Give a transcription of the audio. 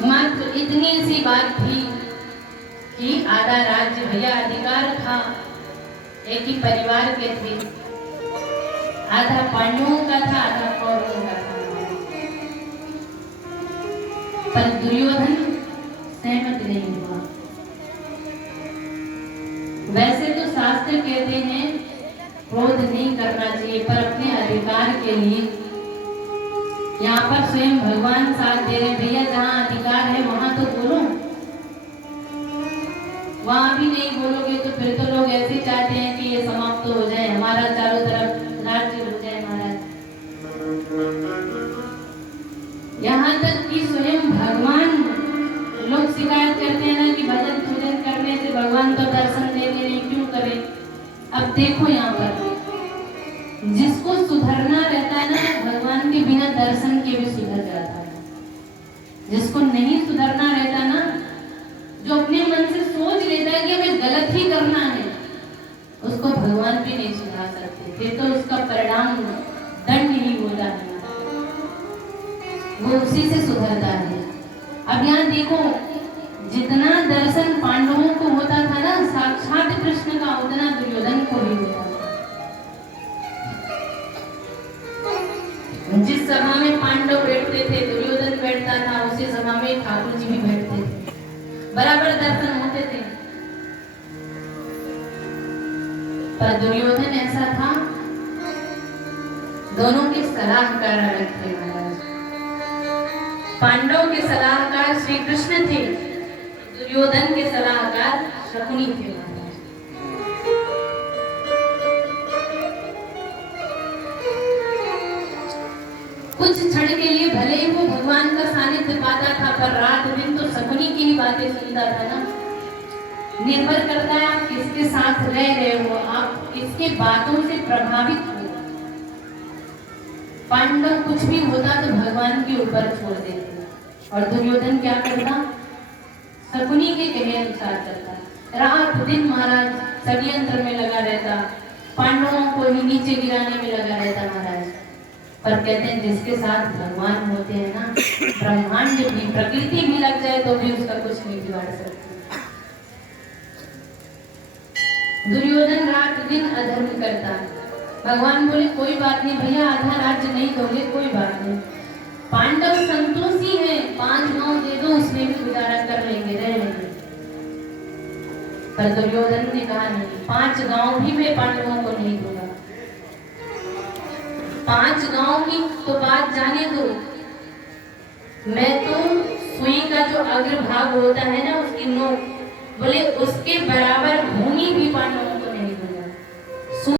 मात्र इतनी सी बात थी कि आधा राज्य भैया अधिकार था, एक ही परिवार के थे, आधा पांडवों का था, आधा कौरवों का था। पर दुर्योधन सहमत नहीं हुआ। वैसे तो शास्त्र कहते हैं क्रोध नहीं करना चाहिए, पर अपने अधिकार के लिए यहाँ पर स्वयं भगवान साथ दे रहे। भैया जहाँ अधिकार है वहां तो बोलो, वहां भी नहीं बोलोगे तो फिर तो लोग ऐसे चाहते हैं कि ये समाप्त हो जाए, हमारा चारों तरफ राज्य हो जाए महाराज। यहाँ तक कि स्वयं भगवान, लोग शिकायत करते हैं ना कि भजन पूजन करने से भगवान तो दर्शन देंगे नहीं, क्यों करें। अब देखो यहाँ पर जिसको सुधरना रहता है ना, भगवान के बिना दर्शन के भी सुधर जाता है। जिसको नहीं सुधरना रहता ना, जो अपने मन से सोच लेता है कि हमें गलत ही करना है, उसको भगवान भी नहीं सुधार सकते, फिर तो उसका परिणाम दंड ही होता है, वो उसी से सुधरता है। अब यहाँ देखो, जितना दर्शन पांडवों को होता था ना साक्षात कृष्ण का, उतना दुर्योधन को भी होता था। जिस सभा में पांडव बैठते थे, दुर्योधन बैठता था, उसी सभा में ठाकुर जी भी बैठते थे, बराबर दर्शन होते थे। पर दुर्योधन ऐसा था, दोनों के सलाहकार अलग थे महाराज। पांडव के सलाहकार श्री कृष्ण थे, दुर्योधन के सलाहकार शकुनी थे महाराज। कुछ क्षण के लिए भले ही वो भगवान का सानिध्य पाता था, पर रात दिन तो शकुनी की ही बातें सुनता था ना। निर्भर करता है आप किसके साथ रह रहे हो, आप किसके बातों से प्रभावित हो। पांडव कुछ भी होता तो भगवान के ऊपर छोड़ देते, और दुर्योधन क्या करता, शकुनी के कहे अनुसार चलता। रात दिन महाराज षड्यंत्र में लगा रहता, पांडवों को ही नीचे गिराने में लगा रहता महाराज। पर कहते हैं जिसके साथ भगवान होते हैं ना, ब्रह्मांड भी, प्रकृति भी लग जाए तो भी उसका कुछ नहीं बिगाड़ सकती। दुर्योधन रात दिन अधर्म करता, भगवान बोले कोई बात नहीं भैया, आधा राज्य नहीं दोगे कोई बात नहीं, पांडव संतोषी है, 5 गांव दे दो, उसमें भी गुजारा कर लेंगे, रह लेंगे। पर दुर्योधन ने कहा नहीं, 5 गांव भी मैं पांडवों को नहीं दूंगा। 5 गांव की तो बात जाने दो, मैं तो सुई का जो अग्रभाग होता है ना, उसकी नोक, बोले उसके बराबर